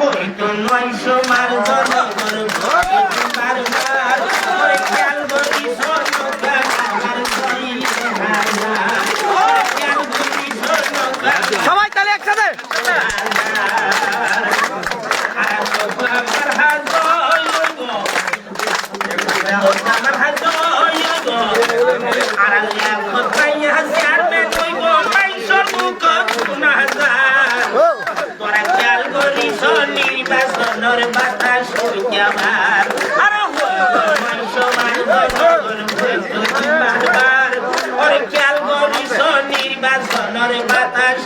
হইতো 900 মার জনগণ বারবার ওরে খেয়াল করি স্বর্ণকা আর সইলে হাজার ওরে খেয়াল করি স্বর্ণকা সবাই তাহলে একসাথে বাতাস আমার বারবার ওরে খেয়াল করি নির্বাচনের বাতাস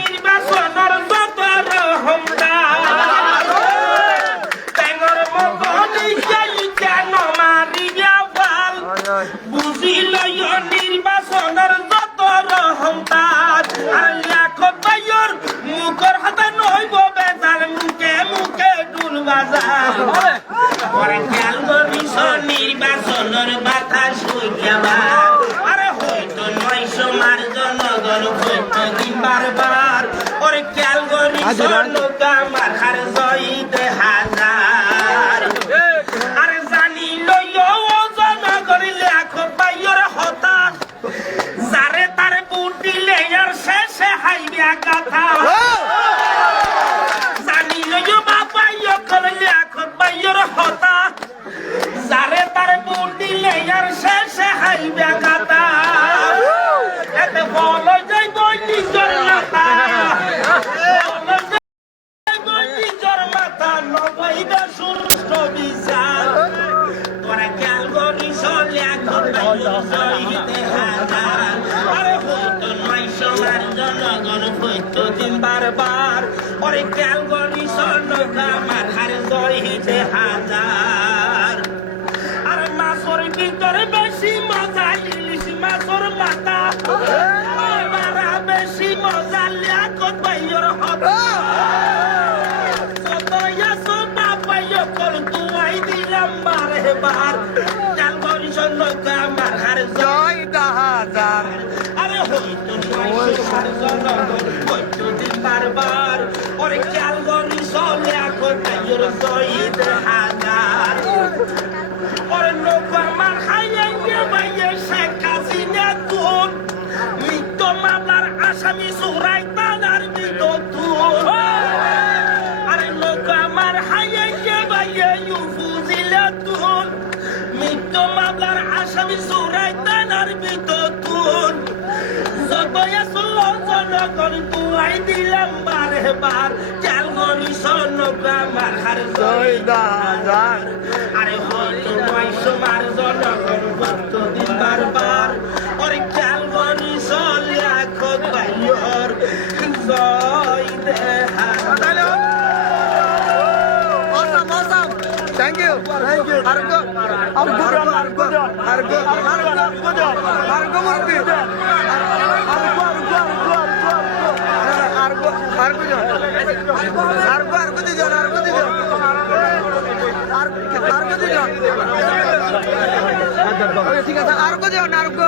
নির্বাচনের বতর হমদা ব্যাঙর মতন কেন মারিয়া ভাল বুঝিল নির্বাচনের যত রহমতার আর লাখো তাইর মুখর হাতে নইব বেজার মুখে মুখে ডুল বাজার পরে খেয়াল করিস নির্বাচনের বাতাস হইয়াবার আরে হইতো 900 মার জনগণ হইতো দিন বারবার ওরে খেয়াল করিস নৌকা মাথার জয়ীতে হাজার আরে জানি লইও জনগণ লাখো তাইর হতাশ যারে তারে বুট দিলে আর শেষে হাইয়া গাথা জানি লইও বাবা ইয়কল লাখো তাইর হতাশ যারে তারে বুট দিলে আর শেষে হাইয়া গাথা এতে বলো যাইব নিজের মাথা বলো যাইব নিজের মাথা নবাইবে সুষ্ঠু বিচার তোরা খেয়াল করিস লাখো জয়ীতে হাজার আরে হইতো 900 মার জনগণ হইতো দিন বারবার ওরে খেয়াল করিস নৌকা মাথার জয়ীতে হাজার আরে মাছর ভিতরে বেশি মজা ইলিশ মাছর মাথা মারা বেশি মজা লাখো বাইর হতা বারবার চাল করিস নৌকা মাথার জয় হাজার আরে হইতো 900 মার জনগণ হইতো দিন বারবার ওরে চাল করিস লাখো তাইর জয়ীতে হাজার ওরে নৌকা মার খাইয়ে বাইয়ে শেখ হাসিনা তুন মৃত্যু মামলার আসামি সুরাই তালার বিদ্যুৎ আরে নৌকা মার খাইয়ে বাইয়ে ইউফুজিলা তুন মৃত্যু মামলার আসামি সুরাই তালার বিদ্যুৎ যতই আসল জনগণ তুয়াই দিলাম বারবার চাল করিস নৌকা মাথার জয় হাজার আরে হয়তো 900 মার জনগণ ভক্ত দিন বারবার ওরে চাল করিস লাখো বাইর জয় হাজার Thank you. Argo. ঠিক আছে আরগো দিও না আরগো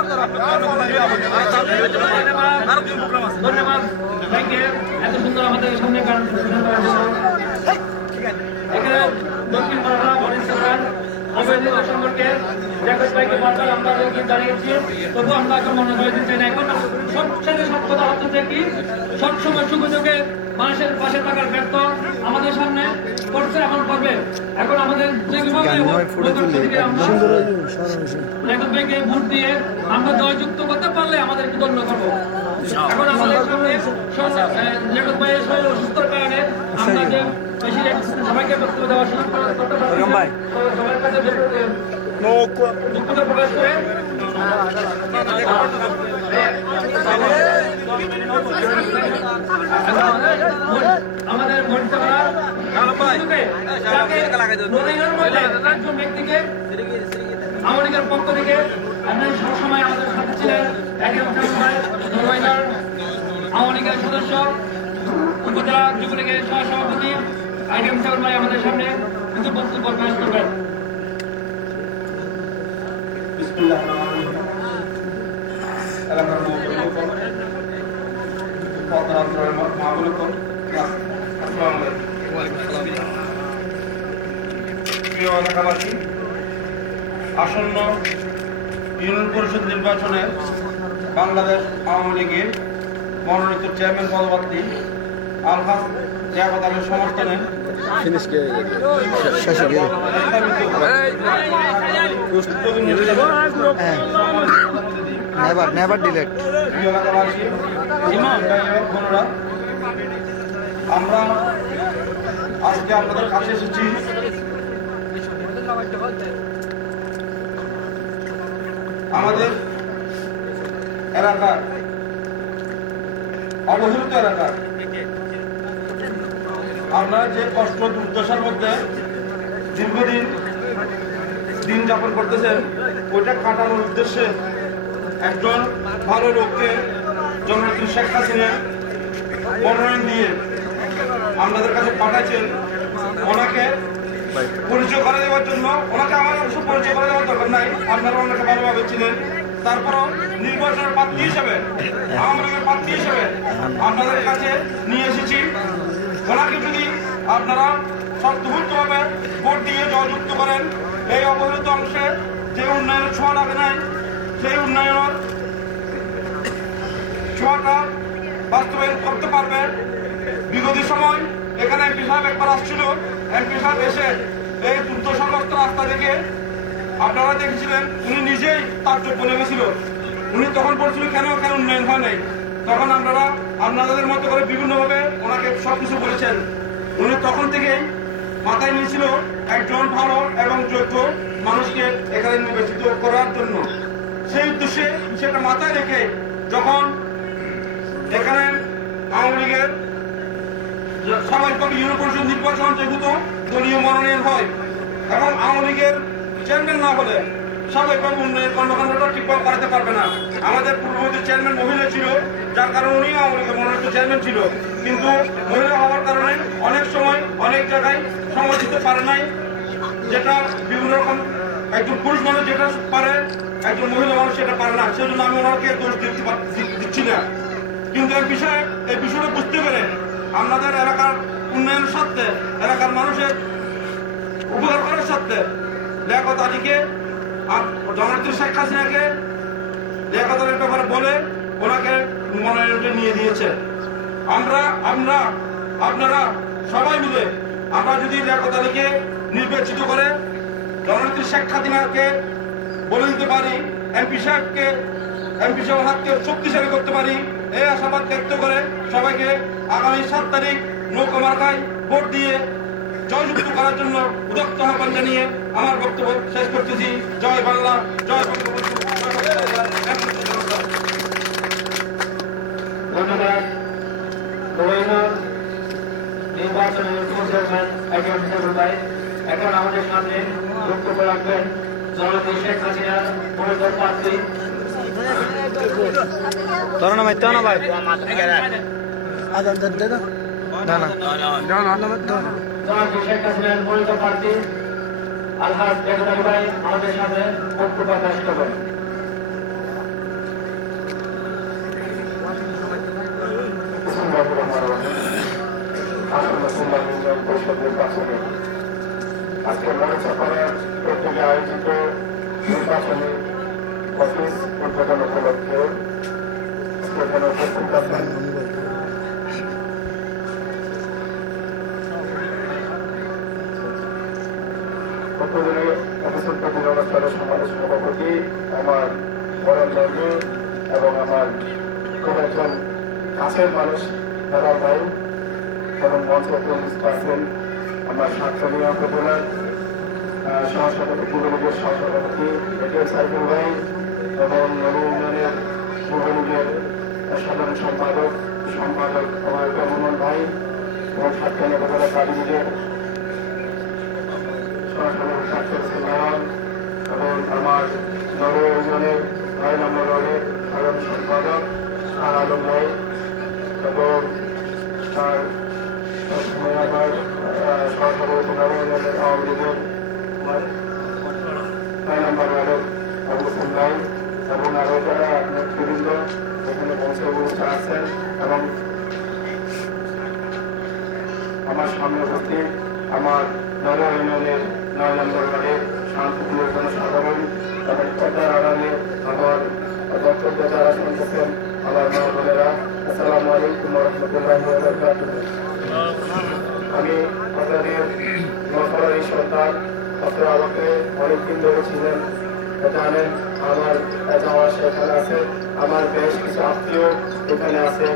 ধন্যবাদ থ্যাংক ইউ এত সুন্দর আমাদের সামনে গান এখানে দক্ষিণ পাড়া বরিশাল অবৈধ সম্পর্কে জাকাত ভাইকে বারবার আমরা জানিয়েছি তবু আমরা এখন মনে করে দিচ্ছি না এখন সবচেয়ে সব কথা হচ্ছে কি সবসময় সুযোগে মানুষের পাশে থাকার ব্যর্থ আমাদের সামনে করছে এখন করবে এখন আমাদের যে জাকাত ভাইকে ভোট দিয়ে আমরা জয়যুক্ত করতে পারলে আমাদের ধন্য করবো এখন আমাদের সামনে জাকাত ভাইয়ের শরীর অসুস্থতার কারণে আমরা যে বেশি সবাইকে বক্তব্য দেওয়ার সুযোগ করতে পারছি সবার কাছে দুঃখতা প্রকাশ করে আমাদের একজন ব্যক্তিকে আওয়ামী লীগের পক্ষ থেকে আপনি সবসময় আমাদের সাথে ছিলেন আওয়ামী লীগের সদস্য উপজেলা যুবলীগের সহসভাপতি আইডিএম সাগর ভাই আমাদের সামনে কিছু বক্তব্য পেশ করবেন। অঞ্চলের মহাগুরুত্ব প্রিয় এলাকাবাসী, আসন্ন ইউনিয়ন পরিষদ নির্বাচনে বাংলাদেশ আওয়ামী লীগের মনোনীত চেয়ারম্যান পদপ্রার্থী আলহাজ লিয়াকত আলীর সমর্থনে নেভার ডিলেট। আমরা আজকে আপনাদের কাছে এসেছি আমাদের এলাকার অবহেলিত এলাকা আপনারা যে কষ্ট দুর্দশার মধ্যে দীর্ঘদিন দিন যাপন করতেছেন, ওইটা কাটানোর উদ্দেশ্যে একজন ভালো লোককে জননেত্রী শেখ হাসিনা মনোনয়ন দিয়ে আপনাদের কাছে পাঠাচ্ছেন। ওনাকে পরিচয় করে দেওয়ার জন্য, ওনাকে আমার অবশ্য পরিচয় করে দেওয়ার দরকার নাই, আপনারা ওনাকে ভালোভাবে চিনেন। তারপরও নির্বাচনের প্রার্থী হিসেবে, আওয়ামী লীগের প্রার্থী হিসেবে আপনাদের কাছে নিয়ে এসেছি। ওনাকে যদি আপনারা শর্তভুক্তভাবে ভোট দিয়ে জয়যুক্ত করেন, এই অবহেলিত অংশে যে উন্নয়নের ছোঁয়া লাগে নাই, সেই উন্নয়নের ছোঁয়াটা বাস্তবায়ন করতে পারবে। বিগত সময় এখানে এমপি সাহেব একবার আসছিল, এমপি সাহেব এসে এই দুর্দশাগ্রস্ত রাস্তা দেখে আপনারা দেখেছিলেন, উনি নিজেই তার চোখ বলে গেছিল। উনি তখন বলছিল কেন উন্নয়ন হয় নাই। তখন আপনারা আপনাদের মতো করে বিভিন্নভাবে ওনাকে সবকিছু বলেছেন। উনি তখন থেকেই মাথায় নিয়েছিল একজন ভালো এবং যোগ্য মানুষকে এখানে নির্বাচিত করার জন্য। সেই উদ্দেশ্যে সেটা মাথায় রেখে যখন এখানে আওয়ামী লীগের স্বাভাবিকভাবে ইউনিয়ন পরিষদ নির্বাচন যেহেতু দলীয় মনোনয়ন হয় এবং আওয়ামী লীগের চেয়ারম্যান না হলে স্বাভাবিকভাবে উন্নয়ন কর্মকাণ্ডটা ঠিকভাবে করাতে পারবে না। আমাদের পূর্ববর্তী চেয়ারম্যান মহিলা ছিল, যার কারণে উনি আওয়ামী লীগের মনোনীত চেয়ারম্যান ছিল, কিন্তু মহিলা হওয়ার কারণে অনেক সময় অনেক জায়গায় সময় দিতে পারে নাই, যেটা বিভিন্ন রকম একজন পুরুষ মানুষ যেটা পারে একজন মহিলা মানুষ সেটা পারে না। সেজন্য আমি ওনাকে দোষ দিচ্ছি না, কিন্তু এই বিষয়টা বুঝতে পেরে আপনাদের এলাকার উন্নয়নের স্বার্থে, এলাকার মানুষের উপকার করার স্বার্থে লিয়াকত আলীকে জননেত্রী শেখ হাসিনাকে লিয়াকত আলীর ব্যাপারে বলে ওনাকে মনোনয়নটা নিয়ে দিয়েছে। আপনারা সবাই মিলে আমরা যদি লিয়াকত আলীকে নির্বাচিত করে জননেত্রী শেখ হাসিনাকে বলে দিতে পারি, এমপি সাহেবের হাতকে শক্তিশালী করতে পারি, এই আশাবাদ ব্যক্ত করে সবাইকে আগামী 7 তারিখ নৌকা মার্কায় ভোট দিয়ে জয়যুক্ত করার জন্য উদাত্ত আহ্বান জানিয়ে আমার বক্তব্য শেষ করতেছি। জয় বাংলা, জয় বঙ্গবন্ধু। ধন্যবাদ। নির্বাচনের চেয়ারম্যান একজন ভাই এখন আমাদের সামনে বক্তব্য রাখবেন জননেত্রী শেখ হাসিনার মনোনীত প্রার্থী। তোরা না ভাই, তো না ভাই, জননেত্রী শেখ হাসিনার মনোনীত প্রার্থী আলহাজ লিয়াকত আলী ভাই আমাদের সামনে বক্তব্য প্রকাশ করবেন। পরিষদ নির্বাচনে আজকে মহাসভার উদ্যোগে আয়োজিত নির্বাচনী অফিস উদ্বোধন উপলক্ষে এখানে উপস্থিত আছেন উপজেলা অফিসের প্রতিনিধি অনুষ্ঠানের সমাবেশ সভাপতি আমার বরণ বন্ধু এবং আমার খুব একজন কাছের মানুষ দাদা ভাই এবং মঞ্চ উপস্থিত আছেন আমার সাতক্ষীরা উপজেলার সহসভাপতি, পূর্ব লীগের সহসভাপতি এটিএম সাইফুল ভাই এবং নবী ইউনিয়নের পূর্ব লীগের সাধারণ সম্পাদক আমার মোহাম্মদ ভাই এবং সাতক্ষীরা উপজেলা কালী লীগের সহসভাপতি সাক্ষী নারায়ণ এবং আমার নবী ইউনিয়নের 9 নম্বর ওয়ার্ডের সাধারণ সম্পাদক শাহ আলম ভাই এবং তার আমার সহসভাপতি নবীনের আওয়ামী লীগের 9 নম্বর ওয়ার্ডের আবু ভাই এবং আরো যারা নেতৃবৃন্দ এখানে পৌঁছে আছেন এবং আমার সামনে উপস্থিত আমার নগর ইউনিয়নের 9 নম্বর ওয়ার্ডের শান্তিপ্রিয় জনসাধারণ এবং পর্দার আড়ালে আমার বক্তব্য যারা শুনতেছেন আমার মা বোনেরা, আসসালামু আলাইকুম ওয়া রাহমাতুল্লাহি ওয়া বারাকাতুহু। আমি আপনাদের মহাপরারী সন্তান। আপনারা আমাকে অনেকদিন ধরে ছিলেন, জানেন আমার যাওয়া সেখানে আছে, আমার বেশ কিছু আত্মীয় এখানে আছে।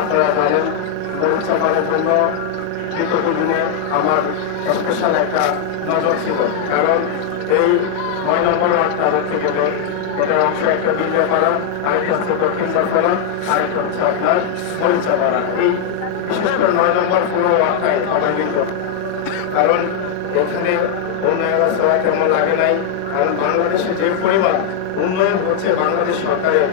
আপনারা জানেন পরীক্ষা করার জন্য বিগত দিনে আমার স্পেশাল একটা নজর ছিল, কারণ এই 9 নম্বর ওয়ার্ডটা ধরতে গেলে এটার অংশ একটা বিদ্যাপাড়া, আরেকটা হচ্ছে দক্ষিণ পাড়া, আরেকটা হচ্ছে আপনার মরিচাপাড়া। এই বিশেষ করে 9 নম্বর পুরো ওয়ার্ডটাই অবহেলিত, কারণ এখানে উন্নয়নের সেবা তেমন লাগে নাই। কারণ বাংলাদেশে যে পরিমাণ উন্নয়ন হচ্ছে বাংলাদেশ সরকারের,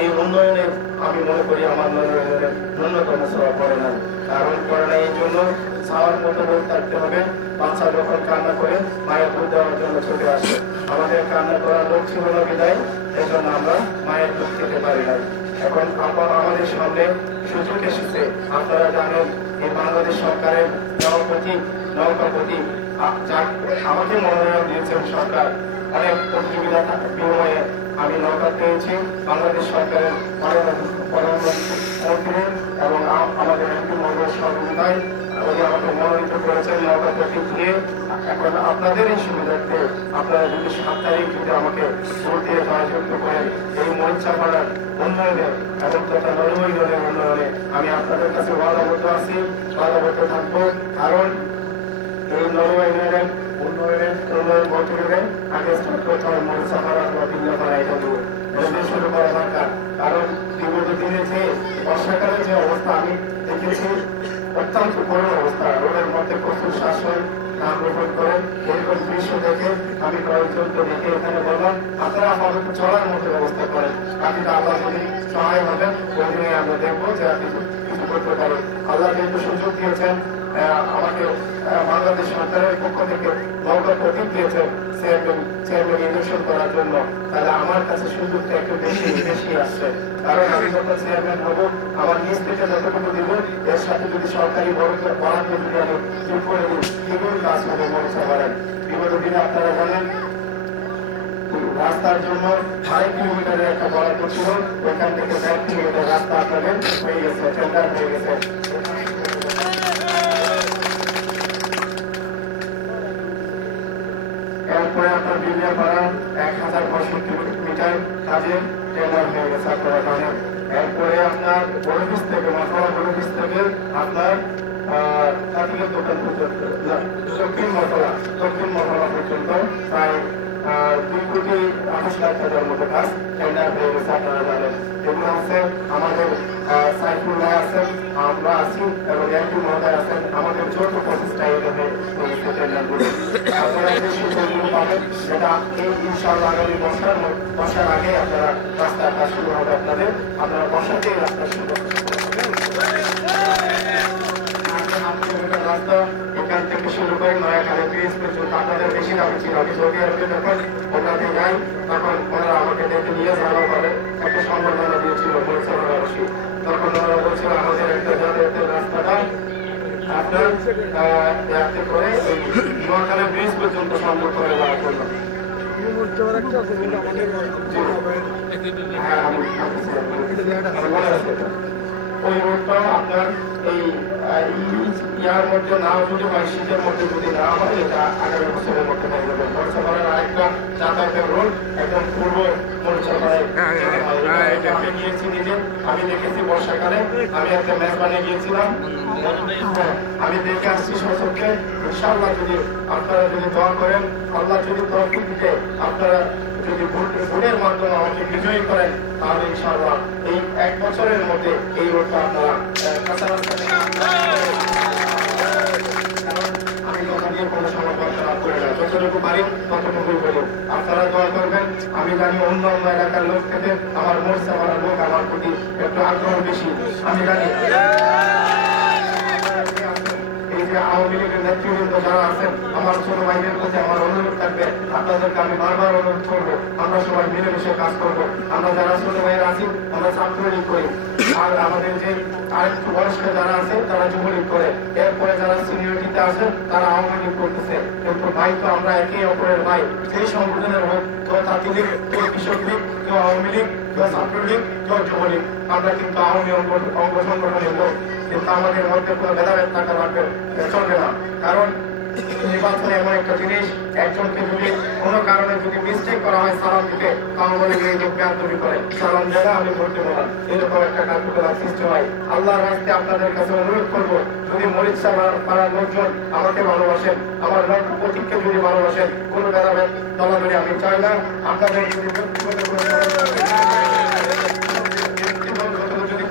এই উন্নয়নে আমি মনে করি আমার উন্নয়নের ন্যূনতম সেবা করে নাই। কারণ করে নাই এই জন্য খাওয়ার মতো লোক থাকতে হবে। বাচ্চা যখন কান্না করে মায়ের দুধ দেওয়ার জন্য ছুটে আসে, আমাদের কান্না করার লোক ছিল না বিদায়, এই জন্য আমরা মায়ের দুধ খেতে পারি নাই। এখন আমাদের সামনে সুযোগ এসেছে। আপনারা জানেন এই বাংলাদেশ সরকারের নৌকাপতি আমাকে মনোনয়ন দিয়েছেন সরকার, অনেক প্রতিযোগিতা বিনিময়ে আমি নৌকা পেয়েছি। বাংলাদেশ সরকারের প্রধানমন্ত্রী এবং আমাদের এমপি মহোদয়ের সহযোগিতায় উনি আমাকে মনোনীত করেছেন নৌকা প্রতীক দিয়ে। এখন আপনাদের এই সুবিধার্থে আপনারা যদি 7 তারিখ যদি আমাকে ভোট দিয়ে সহযোগিত করেন এই মরিচাপাড়ার উন্নয়নে এবং তথা নরমৈনের উন্নয়নে, আমি আপনাদের কাছে ওয়াদাবদ্ধ আছি, ওয়াদাবদ্ধ থাকবো। কারণ এই নরমৈনের উন্নয়ন বছরে আগে স্টার্ট করতে হবে মরিচাপাড়া অথবা বিল্লাপাড়া, এটা শুরু করা দরকার। কারণ বিগত দিনে যে বর্ষাকালের যে অবস্থা আমি দেখেছি, অত্যন্ত করুণ অবস্থা, রোডের মধ্যে প্রচুর শাসন নাম রোপণ করেন। এরকম দৃশ্য দেখে আমি কয়েকজনকে দেখে এখানে বললাম আপনারা আমাদের চলার মতো ব্যবস্থা করেন, বাকিটা আল্লাহ যদি সহায় হবেন ওই দিনে আমরা দেখবো যে আপনি কিছু করতে পারেন। আল্লাহ যেহেতু সুযোগ দিয়েছেন আমাকে, বাংলাদেশ সরকারের পক্ষ থেকে নৌকা প্রতীক দিয়েছেন চেয়ারম্যান ইলেকশন করার জন্য, তাহলে আমার কাছে সুযোগটা একটু বেশি আসছে। কারণ আমি যখন চেয়ারম্যান হবো আমার নিজ থেকে যতটুকু দিব এর সাথে যদি সরকারি বরাদ্দ যদি আমি যোগ করে দিই দ্বিগুণ কাজ হবে মরিচাপাড়ায়। বিগত দিনে আপনারা জানেন রাস্তার জন্য 2.5 কিলোমিটারের একটা বরাদ্দ ছিল, ওইখান থেকে 1.5 কিলোমিটার রাস্তা আপনাদের হয়ে গেছে, টেন্ডার হয়ে গেছে। এরপরে আপনার বিল্লাপাড়া 1065 মিটার কাজের টেন্ডার হয়ে গেছে, আপনারা জানেন। এরপরে আপনার বড়ফিস থেকে মশলা বড়ফিস থেকে আপনার কাঠিকের দোকান পর্যন্ত দক্ষিণ মশলা পর্যন্ত প্রায় 2,28,00,000 মতো কাজ টেন্ডার হয়ে গেছে, আপনারা জানেন। এগুলো হচ্ছে আমাদের সাইফুল্লাহ আছেন, আমরা আছি এবং এমপি মহোদয় আছেন, আমাদের যৌথ প্রচেষ্টা এভাবে হয়েছে টেন্ডারগুলো। আপনারা যে সুযোগগুলো পাবেন সেটা এই ইনশাআল্লাহ আগামী বর্ষার আগে আপনারা রাস্তার কাজ শুরু হবে আপনাদের, আপনারা বর্ষাতেই রাস্তা শুরু করবেন। রাস্তা এখান থেকে শুরু করে নয়াখালী ব্রিজ পর্যন্ত আপনাদের বেশি দাবি ছিল। আমি সৌদি আরবে যখন ওনাদের যাই তখন ওনারা আমাকে ডেকে নিয়ে যাওয়া হবে, একটা সম্বর্ধনা দিয়েছিল মরিচাপাড়াবাসী। তখন ওনারা বলছিল আমাদের একটা যাতায়াতের রাস্তাটা আপনার যাতে করে ওই নোয়াখালী ব্রিজ পর্যন্ত সম্ভব করে দেওয়ার জন্য। হ্যাঁ মনে আছে ওই রোডটা আপনার এই ইয়ার মধ্যে না যদি হয়, শীতের মধ্যে যদি না হয়, এটা আগামী বছরের মধ্যে হয়ে যাবে। মরিচাপাড়ার আরেকটা যাতায়াতের রোড একদম পূর্ব মরিচাপাড়ায় আমি গিয়েছি নিজে, আমি দেখেছি বর্ষাকালে, আমি একটা ম্যাচ বানিয়ে গিয়েছিলাম, আমি দেখে আসছি সচক্ষে। ইনশাআল্লাহ যদি আপনারা যদি দোয়া করেন, আল্লাহ যদি তৌফিক দিতে আপনারা যদি ভোটের মাধ্যমে আমাকে বিজয়ী করেন, তাহলে ইনশাআল্লাহ এই 1 বছরের মধ্যে এই রোডটা আপনারা কাঁচা রাস্তা আমি কথা দিয়ে কোনো সময় বর্ষা করে না, যতটুকু পারি ততটুকুই বলি। আপনারা দোয়া করবেন। আমি জানি অন্য এলাকার লোক থেকে আমার মরিচাপাড়ার লোক আমার প্রতি একটু আগ্রহ বেশি, আমি জানি এই যে আওয়ামী লীগের নেতৃবৃন্দ যারা আছেন, আমার ছোট ভাইদের প্রতি আমার অনুরোধ থাকবে, আপনাদেরকে আমি বারবার অনুরোধ করবো, আমরা সবাই মিলেমিশে কাজ করবো। আমরা যারা ছোট ভাইয়েরা আছি আমরা ছাত্রলীগ করি, আর আমাদের যে আরেকটু বয়স্ক যারা আছে তারা যুবলীগ করে, এরপরে যারা সিনিয়রিটিতে আছেন তারা আওয়ামী লীগ করতেছে। কিন্তু ভাই তো আমরা একে অপরের ভাই, সেই সংগঠনের হোক, কেউ ছাত্রলীগ, কেউ কৃষক লীগ, কেউ আওয়ামী লীগ, কেউ ছাত্রলীগ, কেউ যুবলীগ, আমরা কিন্তু আওয়ামী অঙ্গ সংগঠনের লোক। কিন্তু আমাদের মধ্যে কোনো ভেদাভেদ থাকা লাগবে চলবে না। কারণ নির্বাচনে এমন একটা জিনিস, একজনকে যদি কোনো কারণে যদি মিস্টেক করা হয় সালাম দিতে, তাহলে বলে এই লোককে আন্তরিক করে সালাম দেওয়া আমি বলতে বললাম, এরকম একটা কার্যকলাপ সৃষ্টি হয়। আল্লাহর রাস্তায় আপনাদের কাছে অনুরোধ করবো, যদি মরিচা পাড়ার লোকজন আমাকে ভালোবাসেন, আমার লক্ষ্য প্রতীককে যদি ভালোবাসেন, কোনো ভেদাভেদ দলাদলি আমি চাই না। আপনাদের যদি ব্যক্তিগত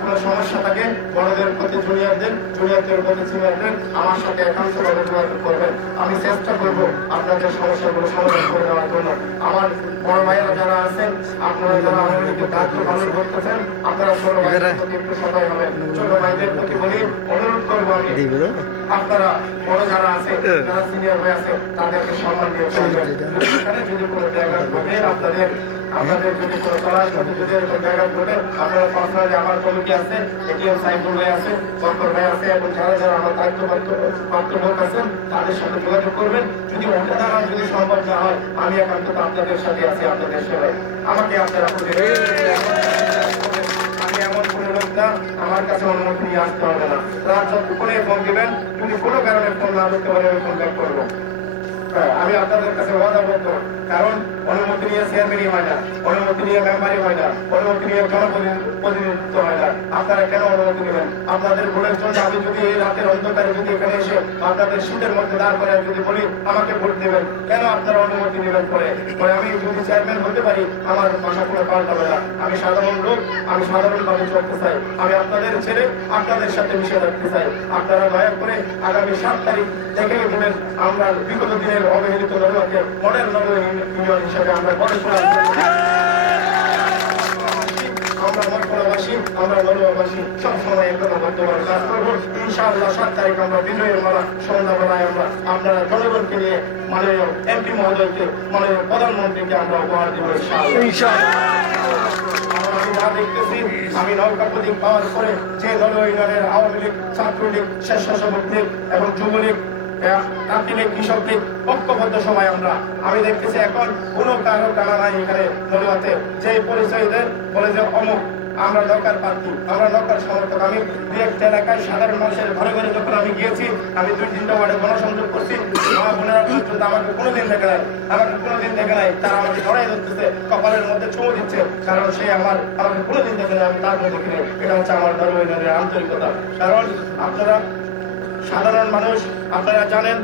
কোনো সমস্যা থাকে, বড়দের প্রতি জুনিয়রদের, জুনিয়রদের প্রতি সিনিয়রদের আমার সাথে একান্তভাবে যোগাযোগ করবেন। আমি চেষ্টা করব আপনাদের সমস্যাগুলো সমাধান করে দেওয়ার জন্য। আমার বড় ভাইয়েরা যারা আছেন, আপনারা যারা আমাদেরকে দায়িত্ব পালন করতেছেন, আপনারা ছোট ভাইদের প্রতি একটু সদয় হবেন। ছোট ভাইদের প্রতি বলি, অনুরোধ করবো আমি, আপনারা বড় যারা আছে, যারা সিনিয়র ভাই আছে, তাদেরকে সম্মান দিয়ে চলবেন। এখানে যদি কোনো জায়গা ঘটে আপনাদের যদি কোনো চলার সাথে যদি এরকম জায়গা ঘটে, আপনারা পার্সোনালি আমার কমিটি আছে, এটিএম সাইফুল ভাই আছে, শঙ্কর ভাই আছে, এবং যারা যারা আমার দায়িত্বপ্রাপ্ত লোক আছেন তাদের সাথে যোগাযোগ করবেন। যদি ওটা দ্বারা যদি সম্ভব না হয়, আমি একান্তত আপনাদের সাথে আছি, আপনাদের সেবায়। আমাকে আপনারা আমি এমন কোনো লোক না, আমার কাছে অনুমতি নিয়ে আসতে হবে না। রাত যতক্ষণে ফোন দিবেন, যদি কোনো কারণে ফোন না ধরতে পারে আমি ফোন ব্যাক করবো। আমি আপনাদের কাছে ওয়াদাবদ্ধ, কারণ অনুমতি নিয়ে চেয়ারম্যানই হয় না, অনুমতি নিয়ে মেম্বারই হয় না, অনুমতি নিয়ে জনপ্রতিনিধিত্ব হয় না। আপনারা কেন অনুমতি নেবেন? আপনাদের ভোটের জন্য আমি যদি এই রাতের অন্ধকারে যদি এখানে এসে আপনাদের শীতের মধ্যে দাঁড় করে যদি বলি আমাকে ভোট দেবেন, কেন আপনারা অনুমতি নেবেন? পরে আমি যদি চেয়ারম্যান হতে পারি, আমার ভাষা কোনো পাল্টাবে না। আমি সাধারণ লোক, আমি সাধারণভাবে চলতে চাই, আমি আপনাদের ছেড়ে আপনাদের সাথে মিশে রাখতে চাই। আপনারা দয়া করে আগামী 7 তারিখ দেখে নেবেন, আমরা বিগত দিনের অবহেলিত নরওয়াকে মডেল ইউনিয়ন হিসেবে আমরা গঠন আমরা মরকলাবাসী, আমরা নরওয়াবাসী সবসময় একতাবদ্ধভাবে কাজ করবো। ইনশাআল্লাহ 7 তারিখ আমরা বিজয়ের মালা সন্ধ্যাবেলায় আপনারা জনগণকে নিয়ে মাননীয় এমপি মহোদয়কে, মাননীয় প্রধানমন্ত্রীকে আমরা উপহার দেবো ইনশাআল্লাহ। দেখতেছি আমি নৌকা প্রতীক পাওয়ার পরে যে দলীয় ইউনিয়নের আওয়ামী লীগ, ছাত্রলীগ, স্বেচ্ছাসেবক লীগ এবং যুবলীগ, তাঁতিলীগ, কৃষক লীগ ঐক্যবদ্ধ সময় আমি দেখতেছি এখন কোনো কারো টানা নাই এখানে দলীয়তে, যে পরিচয় দেয় বলে যে অমুক, আমরা নৌকার প্রার্থী, আমরা নৌকার সমর্থক। আমি দু একটা এলাকায় সাধারণ মানুষের ঘরে ঘরে যখন আমি গিয়েছি, আমি 2-3টা ওয়ার্ডে গণসংযোগ করছি, মা বোনেরা পর্যন্ত আমাকে কোনোদিন দেখে নাই, তারা আমাকে ধরাই ধরতেছে, কপালের মধ্যে চুমু দিচ্ছে, কারণ সে আমাকে কোনোদিন দেখে নাই, আমি তার মধ্যে দেখি নাই। এটা হচ্ছে আমার ধর্মের আন্তরিকতা। কারণ আপনারা সাধারণ মানুষ, আপনারা জানেন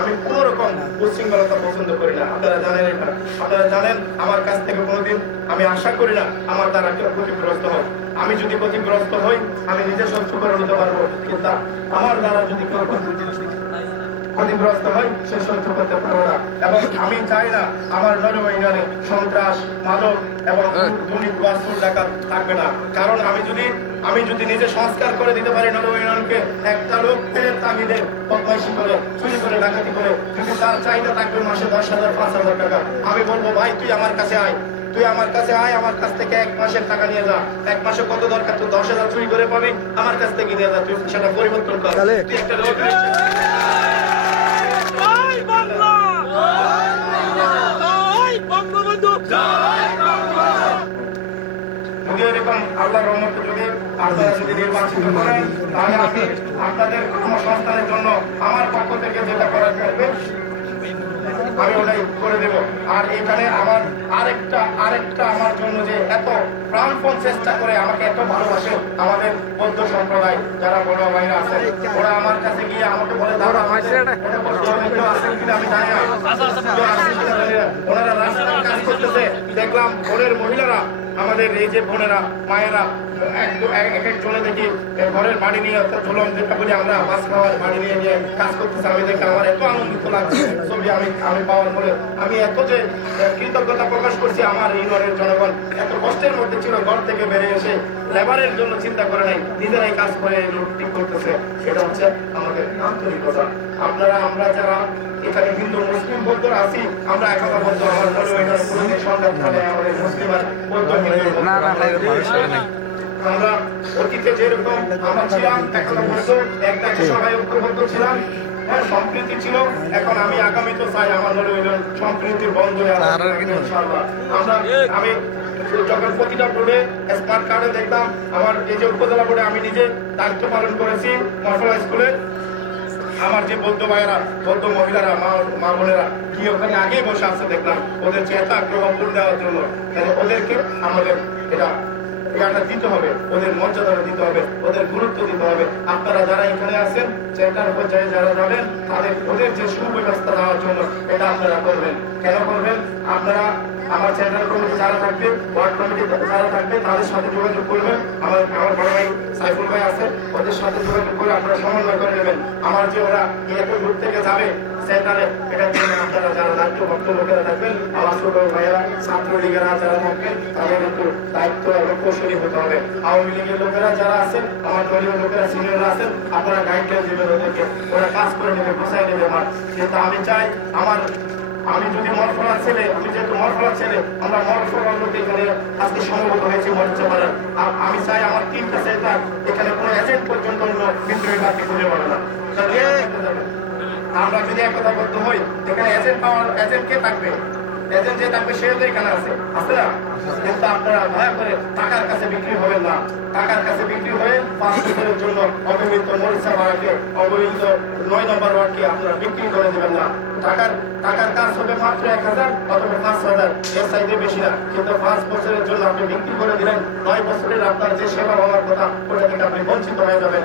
আমি কোন রকম উচ্ছৃঙ্খলতা পছন্দ করি না, আপনারা জানেন এটা। আপনারা জানেন আমার কাছ থেকে কোনোদিন আমি আশা করি না আমার দ্বারা কেউ ক্ষতিগ্রস্ত হয়। আমি যদি ক্ষতিগ্রস্ত হই, আমি নিজে সহ্য করে নিতে পারবো, কিন্তু আমার দ্বারা যদি কেউ ক্ষতিগ্রস্ত হয়, সে সহ্য করতে পারবো না। এবং আমি চাই না আমার নরওয়া ইউনিয়নে সন্ত্রাস, মাদক এবং দুর্নীতি ডাকাত থাকবে না। কারণ আমি যদি নিজে সংস্কার করে দিতে পারি নরওয়া ইউনিয়নকে, একটা লোক ফেরের তাগিদে বদমাইশি করে, চুরি করে, ডাকাতি করে, যদি তার চাহিদা থাকবে মাসে 10,000, 5,000 টাকা, আমি বলবো ভাই তুই আমার কাছে আয়, আমার কাছ থেকে 1 মাসের টাকা নিয়ে যা। 1 মাসে কত দরকার, তুই 10,000 চুরি করে পাবি, আমার কাছ থেকে নিয়ে যা, তুই সেটা পরিবর্তন কর। তুই একটা লোক এরকম আল্লাহর রহমতে যদি আপনারা যদি নির্বাচিত করেন, তাহলে আমি আপনাদের কর্মসংস্থানের জন্য আমার পক্ষ থেকে যেটা করার থাকবে আমি ওটাই করে দেব। আর এখানে আমার আরেকটা আমার জন্য যে এত প্রাণপণ চেষ্টা করে আমাকে এত ভালোবাসে আমাদের বৌদ্ধ সম্প্রদায় যারা বড় ভাইরা আছে, ওরা আমার কাছে গিয়ে আমাকে বলে দাও আমি জানি না, ওনারা রাস্তায় কাজ করতেছে, দেখলাম বোনের মহিলারা, আমাদের এই যে বোনেরা, মায়েরা এক একজনে দেখি ঘরের বাড়ি নিয়ে ঝুলন যেটা বলি আমরা মাছ খাওয়ার বাড়ি নিয়ে নিয়ে কাজ করতেছে। আমি দেখে আমার এত আনন্দিত লাগছে ছবি আমি পাওয়ার পরে। আমি এত যে কৃতজ্ঞতা প্রকাশ করছি আমার ইউনিয়নের জনগণ এত কষ্টের মধ্যে ছিল, ঘর থেকে বেরিয়ে এসে লেবারের জন্য চিন্তা করে নাই, নিজেরাই কাজ করে ঠিক করতেছে। সেটা হচ্ছে আমাদের আন্তরিকতা। আমরা যারা এখানে হিন্দু মুসলিম বৌদ্ধরা আছি, আমরা এখনো বৌদ্ধ আমার কোনোদিন সংঘাত করে আমাদের মুসলিম আর বৌদ্ধ আমরা অতীতে যেরকম আমরা ছিলাম এখনো বৌদ্ধ একটা সবাই ঐক্যবদ্ধ ছিলাম, হ্যাঁ সম্প্রীতি ছিল। এখন আমি আগামীতে চাই আমার সম্প্রীতির বন্ধনে ইনশাআল্লাহ। আমি যখন প্রতিটা বোর্ডে স্মার্ট কার্ডে দেখতাম আমার এই যে উপজেলা বোর্ডে আমি নিজে দায়িত্ব পালন করেছি মশলা স্কুলে, আমার যে বৌদ্ধ ভাইয়েরা বৌদ্ধ মহিলারা মা বোনেরা কি ওখানে আগেই বসে আছে দেখলাম, ওদের চেতা প্রভাব দেওয়ার জন্য ওদেরকে আমাদের এটা দিতে হবে, ওদের মর্যাদা দিতে হবে, ওদের গুরুত্ব দিতে হবে। আপনারা যারা এখানে আছেন চেষ্টার পর্যায়ে যারা যাবেন ওদের যে সুব্যবস্থা দেওয়ার জন্য এটা আপনারা করবেন। কেন করবেন? আপনারা আমার সেন্ট্রাল কমিটি যারা থাকবে, ওয়ার্ড কমিটি যারা থাকবে তাদের সাথে যোগাযোগ করবেন। আমার বড় ভাই সাইফুল ভাই আছে, ওদের সাথে যোগাযোগ করে আপনারা সমন্বয় করে নেবেন। আমার যে ওরা এত দূর থেকে যাবে সেন্টারে, এটার জন্য আপনারা যারা দায়িত্বপ্রাপ্ত লোকেরা থাকবেন, আমার ছোট ভাইয়েরা ছাত্রলীগেরা যারা থাকবেন তাদের একটু দায়িত্ব এবং কৌশলী হতে হবে। আওয়ামী লীগের লোকেরা যারা আছেন, আমার দলীয় লোকেরা সিনিয়ররা আছেন, আপনারা গাইডলাইন দেবেন ওদেরকে, ওরা কাজ করে নেবে, বসাই নেবে। আমার কিন্তু আমি চাই আমি যদি মরফলার ছেলে, আমি যেহেতু মরফলার ছেলে, আমরা মরফলার লোক এখানে আজকে সমবেত হয়েছি মরিচা পাড়ার। আমি চাই আমার টিমটা সেন্টার এখানে কোনো এজেন্ট পর্যন্ত বিদ্রোহী বাকি খুঁজে পাবে না। আমরা যদি একতাবদ্ধ হই, এখানে এজেন্ট কে থাকবে? এজেন্ট যে থাকবে সেও তো এখানে আছে না? কিন্তু আপনারা দয়া করে টাকার কাছে বিক্রি হবেন না। টাকার কাছে বিক্রি হয়ে 5 বছরের জন্য অবহেলিত মরিচা পাড়াকে, অবহেলিত 9 নম্বর ওয়ার্ডকে আপনারা বিক্রি করে দেবেন না। টাকার কাজ হবে মাত্র 1000 অথবা 5000, এর চাইতে বেশি না। কিন্তু 5 বছরের জন্য আপনি বিক্রি করে দিলেন, 9 বছরের আপনার যে সেবা হওয়ার কথা ওটা থেকে আপনি বঞ্চিত হয়ে যাবেন।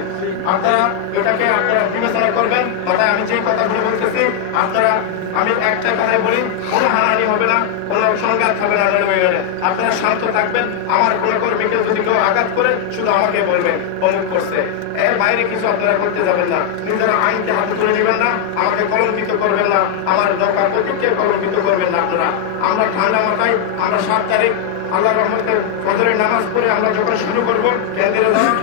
আপনারা এটাকে বিবেচনা করবেন। মাথায় আমি যে কথাগুলো বলতেছি আমি একটা কথাই বলি, কোনো হানাহানি হবে না, কোনো সংঘাত হবে না। আপনারা শান্ত থাকবেন। আমার কোনো কর্মীকে যদি কেউ আঘাত করে শুধু আমাকে বলবেন অমুক করছে, এর বাইরে কিছু আপনারা করতে যাবেন না। নিজেরা আইনকে হাতে তুলে নেবেন না, আমাকে কলঙ্কিত করবেন না, আমার নৌকা প্রতীককে কলঙ্কিত করবেন না আপনারা। আমরা ঠান্ডা মাথায় আমরা 7 তারিখ আল্লাহ রহমতের ফজরের নামাজ পড়ে আমরা যখন শুরু করবো কেন্দ্রে যাওয়া,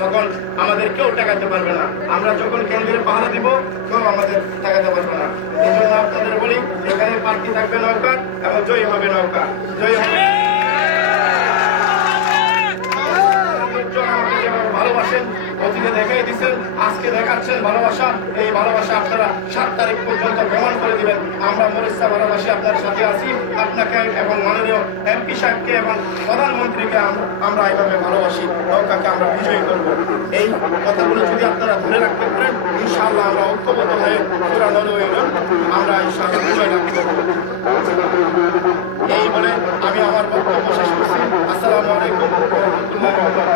তখন আমাদের কেউ টাকাতে পারবে না। আমরা যখন কেন্দ্রে পাহারা দিব কেউ আমাদের টাকাতে পারবে না। এই জন্য আপনাদের বলি, এখানে প্রার্থী থাকবে নৌকা এবং জয়ী হবে নৌকা, জয়ী হবে। ভালোবাসেন, অতীতে দেখাই দিচ্ছেন, আজকে দেখাচ্ছেন ভালোবাসা। এই ভালোবাসা আপনারা 7 তারিখ পর্যন্ত প্রমাণ করে দিবেন। আমরা মরিচা ভালোবাসি, আপনার সাথে আছি। আপনাকে এবং মাননীয় এমপি সাহেবকে এবং প্রধানমন্ত্রীকে আমরা এইভাবে ভালোবাসি। নৌকাকে আমরা বিজয়ী করব। এই কথাগুলো যদি আপনারা ধরে রাখতে পারেন, ইনশাআল্লাহ আমরা ঐক্যবদ্ধ হয়ে পুরা নরওয়ের আমরা ইনশাআল্লাহ বিজয় লাভ করব। এই বলে আমি আমার বক্তব্য শেষ করছি। আসসালামু আলাইকুম ওয়া রাহমাতুল্লাহি ওয়া বারাকাতুহু।